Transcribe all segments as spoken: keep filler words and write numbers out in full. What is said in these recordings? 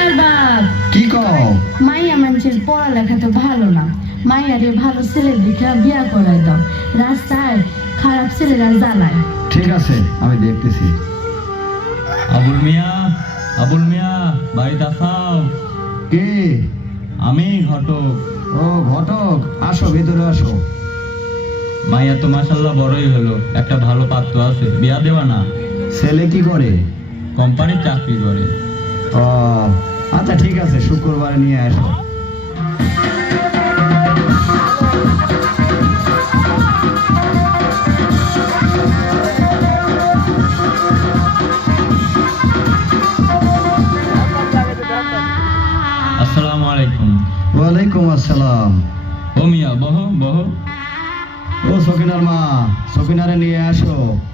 Doctor বাপ কি কও? মাইয়া মানুষের পড়ালেখা তো ভালো না, মাইয়ারে ভালো ছেলে দেখে বিয়া করাই দাও, রাস্তায় খারাপ ছেলেরা জ্বালায়। ঠিক আছে, আমি দেখতেছি। আবুল মিয়া, আবুল মিয়া, বাড়িতে আসাও। কে? আমি ঘটক। ও ঘটক, আসো ভেতরে আসো। মাইয়া তো মাশাল্লাহ বড়ই হলো, একটা ভালো পাত্র আছে, বিয়া দেওয়া না। ছেলে কি করে? কোম্পানির চাকরি করে। ও আচ্ছা ঠিক আছে, শুক্রবারে নিয়ে আসো। আসসালামু আলাইকুম। ওয়ালাইকুম আসসালাম। ও মিয়া, বহ বহ। ও সকিনার মা, সকিনারে নিয়ে আসো।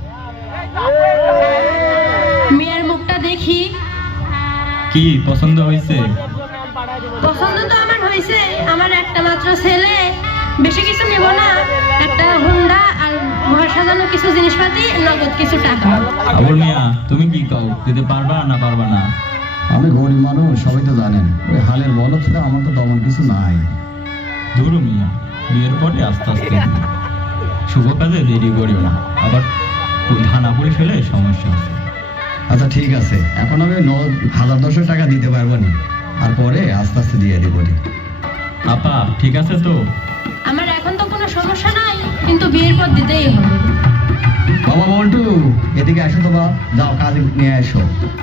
মেয়ের মুখটা দেখি। কি পছন্দ হয়েছে? পছন্দ তো আমার হয়েছে, আমার একটা মাত্র ছেলে, বেশি কিছু নেব না, একটা হুন্ডা আর ঘর সাজানো কিছু জিনিসপাতি, নগদ কিছু টাকা। আবুল মিয়া, তুমি কি কও, দিতে পারবা না পারবা না? আমি গরিব মানুষ, সবাই তো জানেন, ওই হালের বলত ছিল, আমার তো তেমন কিছু নাই। ধরু মিয়া, বিয়ের পরে আস্তে আস্তে দিও। শুভ কাজে দেরি করিও না, আবার ধানা পড়ে ফেলে সমস্যা আছে। আচ্ছা ঠিক আছে, এখন আমি ন হাজার দশেক টাকা দিতে পারবো না, আর পরে আস্তে আস্তে দিয়ে দেবো নি। আপা ঠিক আছে তো? আমার এখন তো কোনো সমস্যা নাই, কিন্তু বিয়ের পর দিতেই হবে। বাবা বল্টু, এদিকে আসো তো বা, যাও কাজ নিয়ে আসো।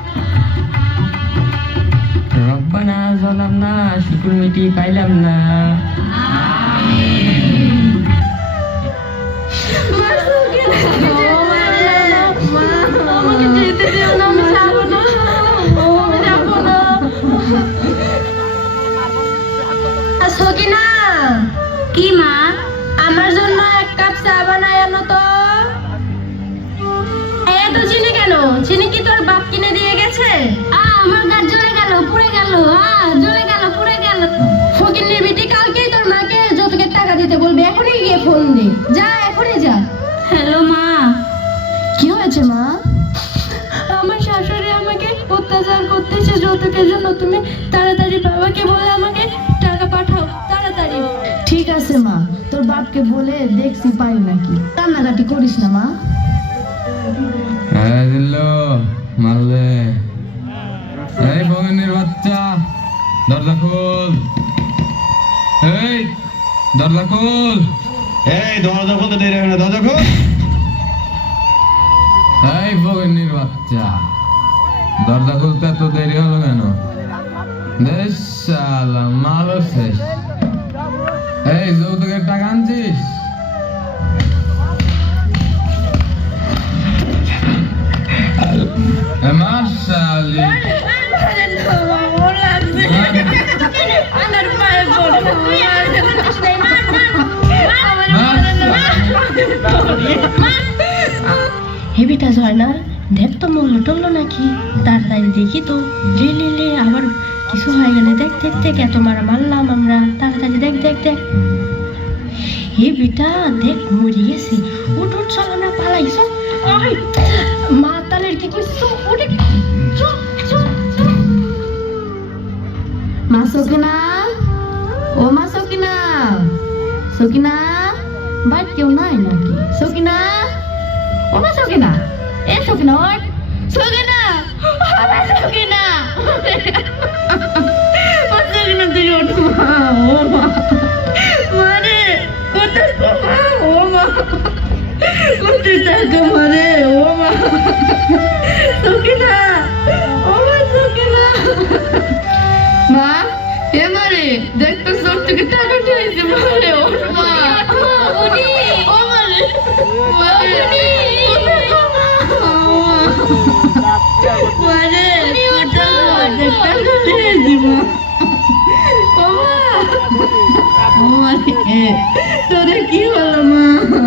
রব্বানা জালামনা শুকুর মিটি পাইলাম না। আমাকে যেতে দিও না, আমি যাবো না, আমি যাবো না। সকিনা, কি মা? আমার জন্য এক কাপ চা বানায় আনো তো। এত চিনি কেন? চিনি কি তোর বাপ কিনে দিয়ে গেছে? আ আমার গা জ্বলে গেল, পুড়ে গেল, আ জ্বলে গেল, পুড়ে গেল। ফকিন্নির বিটি কালকেই তোর মাকে যৌতুকের টাকা দিতে বলবে, এখনই গিয়ে ফোন দে, যা এখনই যা। হ্যালো মা। কি হয়েছে মা? আমার শাশুড়ি আমাকে অত্যাচার করতেছে যৌতুকের জন্য, তুমি তাড়াতাড়ি বাবাকে বলে আমাকে টাকা পাঠাও, তাড়াতাড়ি। ঠিক আছে মা, তোর বাপকে বলে দেখছি পাই নাকি, কান্নাকাটি করিস না মা। হ্যাঁ দিল মারলে। এই ভগনের বাচ্চা, দরজা খোল। এই দরজা খোল। এই দরজা খুলতে দেরি হবে না, দরজা খোল। এই ভগনের বাচ্চা, দরজা খুলতে এত দেরি হলো কেন? দেশ শালা মালো শেষ। এই যৌতুকের টাকা আনছিস? এ মাশাআল্লাহ। হেবিটা ঝর্ণা, দেখ তো মূল্য টল্ল নাকি, তাড়াতাড়ি দেখি তো। লে লে লে, আবার কিছু হয়ে গেলে দেখ দেখ দেখ, এত মারা মারলাম আমরা, তাড়াতাড়ি দেখ দেখ দেখ। হেবিটা দেখ মরে গেছে, উঠ উঠ, চল আমরা পালাই, চল। আই মা তালের কি কইছো, উঠে চল চল চল। মা সকিনা, ও মা সকিনা, সকিনা, ভাই কেউ নাই নাকি? সকিনা, ও মা সকিনা, এ সকিনা, ওঠ সকিনা, ও মা সকিনা, ও সকিনা তুই ওঠ মা, ও মা, মারে কোথায় গো মা, ও মা, কোথায় থাকো মারে, ও মা, সকিনা, ও মা সকিনা। মা, এ মারে দেখ তো সব থেকে টাকা দিয়েছে মারে, ও মা, উনি, ও মারে, মারে, কোথায় গো মা, মারে, কোথায় অনেক টাকা দিয়েছি মা, ও মা, ও মারে, তোরে কি হলো মা,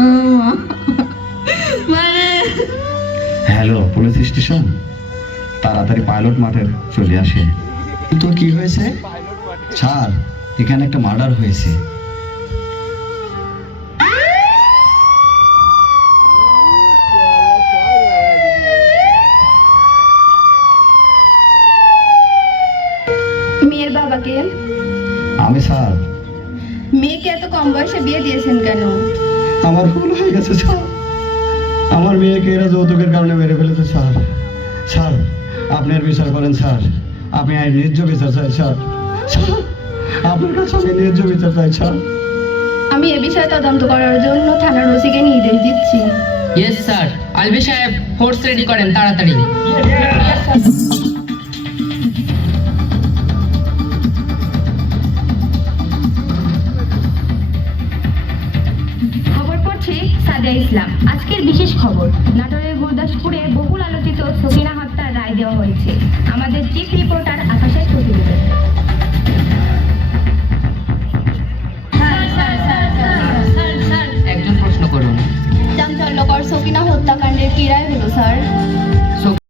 মারে। হ্যালো পুলিশ স্টেশন, তাড়াতাড়ি পাইলট মাঠের চলে আসে। তো কি হয়েছে স্যার? এখানে একটা মার্ডার হয়েছে। কম বয়সে বিয়ে দিয়েছেন কেন? আমার ভুল হয়ে গেছে স্যার, আমার মেয়েকে এরা যৌতুকের কারণে মেরে ফেলেছে স্যার। স্যার আপনি আর বিচার করেন স্যার, আমি আর ন্যায্য বিচার চাই স্যার। স্যার আপনার কাছে আমি ন্যায্য বিচার চাই স্যার। আমি এ বিষয়ে তদন্ত করার জন্য থানার ওসিকে নির্দেশ দিচ্ছি। Yes sir. আলবি সাহেব, ফোর্স রেডি করেন তাড়াতাড়ি। খবর পড়ছি সাদিয়া ইসলাম। আজকের বিশেষ খবর, নাটোরের গুরদাসপুরে বহুল আলোচিত সকিনা হত্যার রায় দেওয়া হয়েছে। আমাদের চিফ রিপোর্টার আকাশের প্রতিবেদন। একজন প্রশ্ন করুন। চাঞ্চল্যকর সকিনা হত্যাকাণ্ডের কি রায় হলো স্যার?